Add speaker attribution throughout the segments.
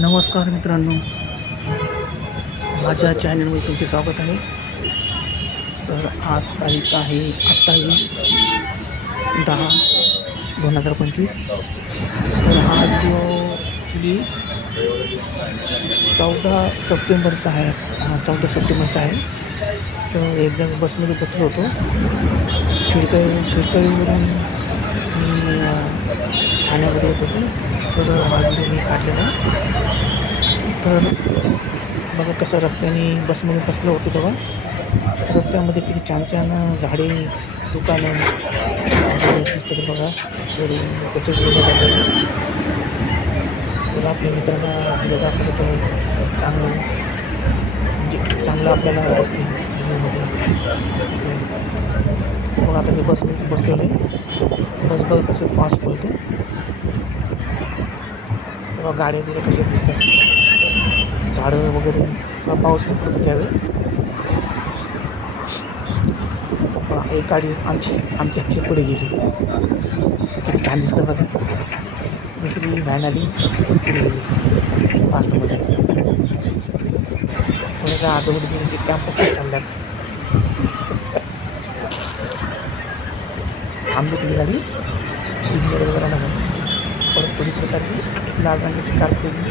Speaker 1: नमस्कार मित्रांनो. माझ्या चॅनलमध्ये तुमचे स्वागत आहे. तर आज तारीख आहे अठ्ठावीस दहा दोन हजार पंचवीस. तर हा व्हिडिओ ॲक्च्युली चौदा सप्टेंबरचा आहे. हा चौदा सप्टेंबरचा आहे. तर एकदा बसमध्ये बसलो होतो. खिडकळी खिडकळीवरून मी अं, ठाण्यामध्ये येत होतो तर हा व्हिडिओ मी काढलेला. तर बघा कसं रस्त्याने बसमध्ये बसलो होतो तेव्हा. रस्त्यामध्ये किती छान छान झाडे दुकानं दिसतात बघा. तर त्याचे तर आपल्या मित्रांना व्हिडिओ दाखवलं तर चांगलं म्हणजे चांगलं आपल्याला वाटते व्हिडिओमध्ये. असं मग आता मी बसनेच बसलेलो आहे. बस बघ कसे फास्ट बोलते. तेव्हा गाड्या बिड्या कशा दिसतात झाडं वगैरे. थोडा पाऊस पण पडतो त्यावेळेस. एक गाडी आमची आमची आमची पुढे गेली. किती छान दिसतं बघा. दुसरी व्हॅन आली पुढे गेली. फास्टमध्ये थोडंसं आजोबा गेली कॅम्प चालल्या चालल्यात थांबली ती गाडी सिग्नल वगैरे नाही परत थोडी प्रकारची लाल रंगाची कार फिरली.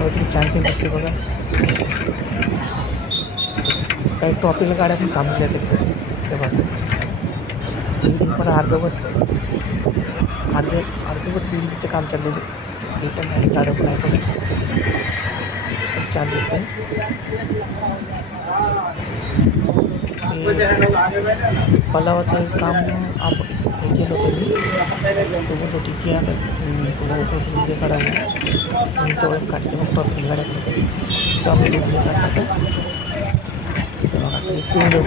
Speaker 1: बघा छान छान दिसते बघा. काही टॉपीला गाड्या पण थांबलेल्या आहेत त्या बाजूला बिल्डिंग पण अर्धवट. अर्ध अर्धवट बिल्डिंगचं काम चाललेलं आहे. ते पण आहे. गाड्या पण आहे. पण छान दिसतं पलावाचं काम आप हे केलं होतं मी. तो बोलतो ठीक आहे आता हम्म, तो बोलतो व्हिडिओ काढायला मी तेवढं काढते मग ट्रॉफी गाड्या करतो तो आम्ही व्हिडिओ काढतो तेव्हा आता एक व्हिडिओ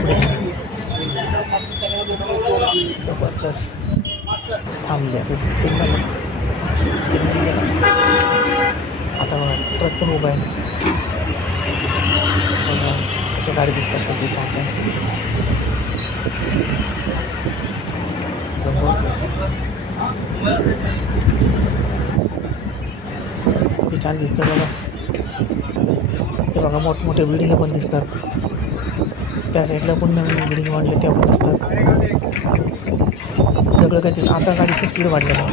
Speaker 1: जबरदस्त. थांबले. आता सिग्नल सिग्नल आता ट्रक पण उभा आहे. कशा गाडी दिसतात त्याची छान छान जबरदस्त. किती छान दिसतं बघा. ते बघा मोठमोठ्या बिल्डिंगा पण दिसतात. त्या साईडला पण नवीन बिल्डिंग वाढल्या त्या पण दिसतात. सगळं काही दिसतं. आता गाडीचं स्पीड वाढलं बघा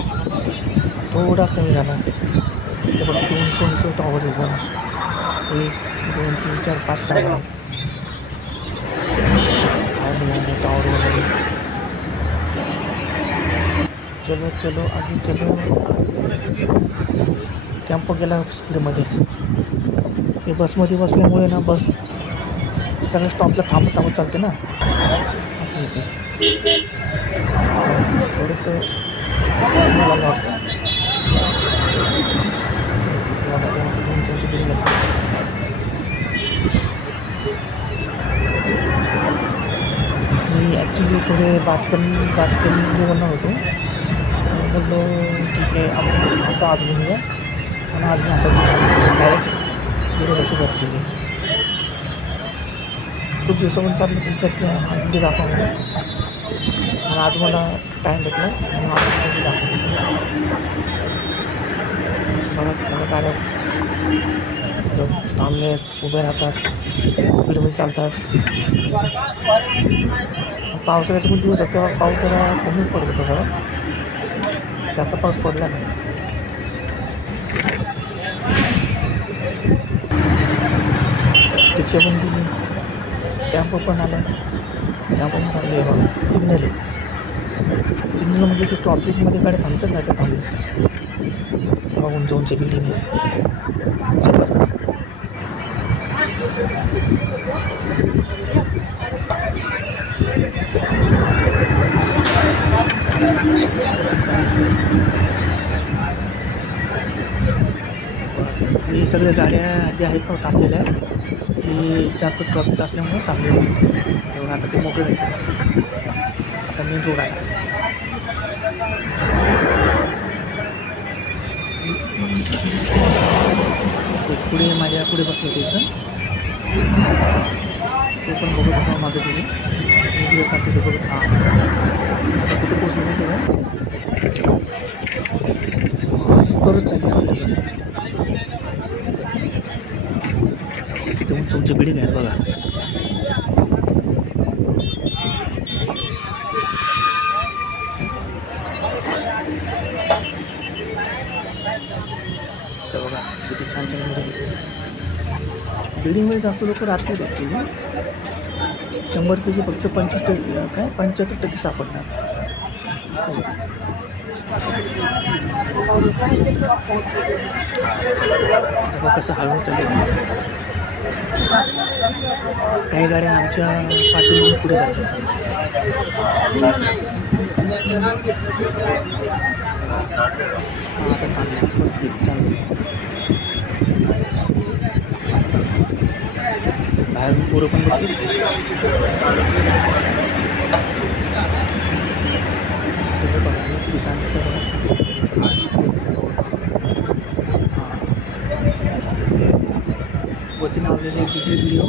Speaker 1: थोडा कमी झाला. ते बघा किती उंच उंच टॉवर आहे बघा. एक दोन तीन चार पाच टॉवर आहे वगैरे चलो चलो आगे चलो. कॅम्प गेला स्पीडमध्ये. ते बसमध्ये बसल्यामुळे ना बस सगळ्या स्टॉपला थांबत थांबत चालते ना. असं येते थोडंसं मला वाटतं मी ॲक्च्युली थोडे बातकन बातकन बात बोलणार होतो. बोललो ठीक आहे आपण असं आज बोलूया. आणि आज मी असं डायरेक्ट व्हिडिओ सुरुवात केली. खूप दिवसापासून चाललं तुमच्यात हा व्हिडिओ दाखवा आणि आज मला टाईम भेटला. म्हणून आज व्हिडिओ दाखवला. बघा कसं गाड्या जो थांबले उभे राहतात स्पीडमध्ये चालतात. पावसाळ्याचे पण दिवस आहेत तेव्हा पाऊस जरा कमी पडत होता. जास्त पाऊस पडला नाही. रिक्षा पण गेली टॅम्पो पण आला टॅम्पो पण थांबले बघा. सिग्नल आहे. सिग्नल म्हणजे ते ट्रॉफिकमध्ये गाडी थांबतात ना ते थांबले तेव्हा उंच उंच बिल्डिंग आहे. जबरदस्त. हे सगळ्या गाड्या ज्या आहेत ना तापलेल्या हे जास्त ट्रॉफिक असल्यामुळे थांबलेले एवढं आता ते मोकळं जायचं आता मेन रोड आहे. पुढे माझ्या पुढे बसले होते एकदम तो पण बघत होता माझं तुम्ही व्हिडिओ टाकतो तो बघत हां कुठे पोचलं माहिती का परत चालली सुद्धा इथे उंच उंच बिल्डिंग आहेत बघा. तर बघा किती छान छान बिल्डिंगमध्ये जास्त लोक राहत नाहीत ॲक्च्युली शंभरपैकी फक्त पंचवीस टक्के काय? पंच्याहत्तर टक्के सापडणार. असं आहे कसं हळूहळू चालू काही गाड्या आमच्या पाठीवरून पुढे जातात. आता चांगलं चालू बाहेरून पोरं पण तिथे किती छान दिसतं वतीनं आवडलेले व्हिडिओ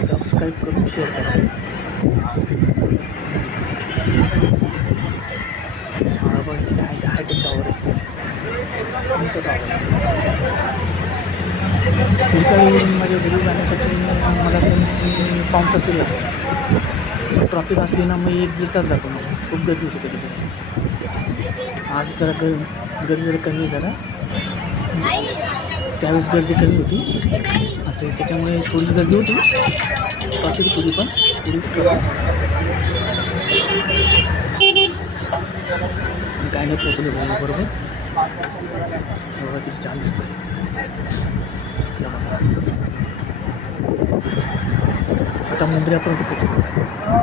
Speaker 1: सबस्क्राईब करून शेअर करा हा बघा किती आहे हायटेक टॉवर आहे उंच टॉवर माझ्या घरी जाण्यासाठी मला पाऊण तास लागतो ट्रॉफिक असली ना मग एक दीड तास जातो मला. खूप गर्दी होती कधी कधी आज जरा गर गर्दी जरा कमी आहे जरा. त्यावेळेस गर्दी कमी होती. असं त्याच्यामुळे थोडी गर्दी होती. ट्रॉफिक थोडी पण थोडी काय नाही पोचलो घरी बरोबर? हे बघा छान दिसतं आता मुंबऱ्यापर्यंत पोचलो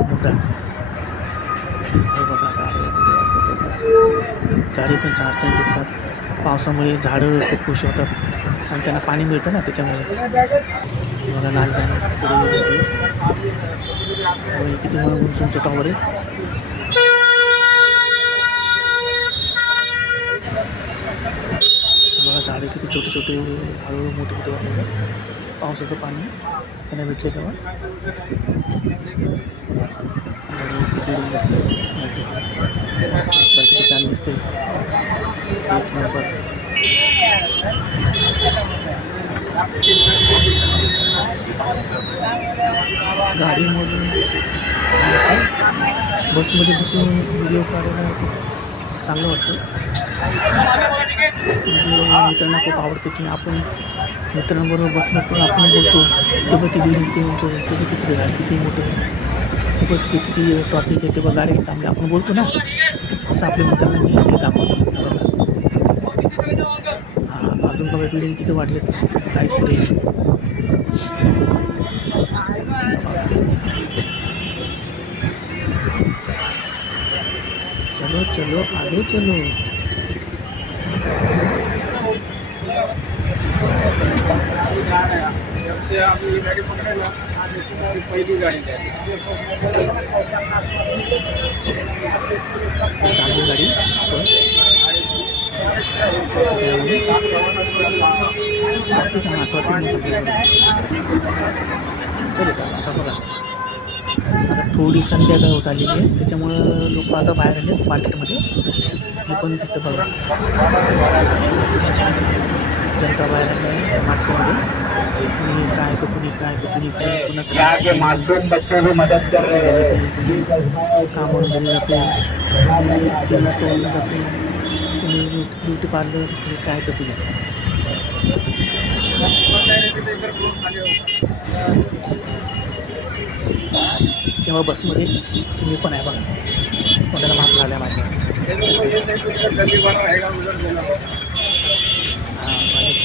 Speaker 1: मुंब्रा हे बघा गाड्या झाडे पण छान छान दिसतात. पावसामुळे झाडं खूप खुश होतात. आणि त्यांना पाणी मिळतं ना त्याच्यामुळे. मला लाल पुढे किती मला उंच उंच टॉवर आहे बघा झाडे किती छोटे छोटे हळूहळू मोठे मोठे वाढले पावसाचं पाणी त्यांना भेटले तेव्हा. बिल्डिंग दिसते मोठी बघा छान दिसते एक नंबर. गाडीमधून बसमध्ये बसून व्हिडिओ काढायला चांगलं वाटतं. मित्रांना खूप आवडते की आपण मित्रांबरोबर बसलं तर आपण बोलतो. ते बघ ती आहे, ते बघ किती झाड किती मोठे आहे. ते किती ट्रॉफिक आहे ते बघ गाडी थांबले आपण बोलतो ना असं आपल्या मित्रांना मी हे दाखवतो. अजून बघा बिल्डिंग किती वाढलेत. काही पुढे? चलो चलो आगे चलो.
Speaker 2: पहिली गाडी
Speaker 1: चालू गाडी चले सर आता बघा. आता थोडी संध्याकाळ होत आलेली आहे त्याच्यामुळं लोक आता बाहेर आले मार्केटमध्ये हे पण दिसतं बघा. जनता बाहेर मार्केटमध्ये कुणी काय तर कुणी काय तर कुणी काय कुणाचं
Speaker 2: यहाँ के
Speaker 1: काय
Speaker 2: मासूम बच्चों को मदद कर रहे हैं
Speaker 1: कुणी कामावर घरी जाते. कुणी किराणा स्टोअरला जाते. कुणी ब्युटी ब्युटी पार्लर कुणी काय तर कुणी. तेव्हा बसमध्ये तुम्ही पण आहे बघा. तोंडाला मास्क लावल्या माझ्या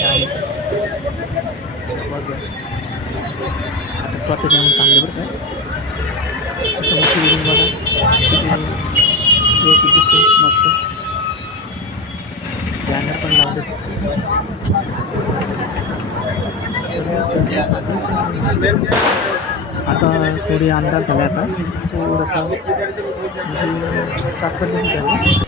Speaker 1: हां माझी छान बस आता ट्रॉफिक आहे म्हणून थांबले बरं काय असं मोठी बिल्डिंग बघा. व्यवस्थित दिसतो मस्त. बॅनर पण लावले आता थोडी अंदाज झाला आता. थोडासा म्हणजे साखर घेऊन झालं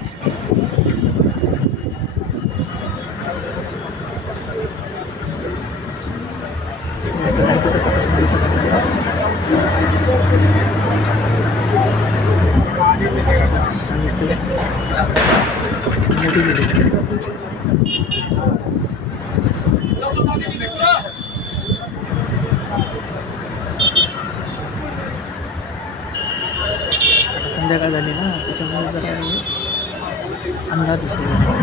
Speaker 1: आता लाईटीचा प्रकाशमध्ये दिसत आहे. छान दिसते मोठी बिल्डिंग संध्याकाळ झाली ना त्याच्यामुळे जरा अंधार दिसतो.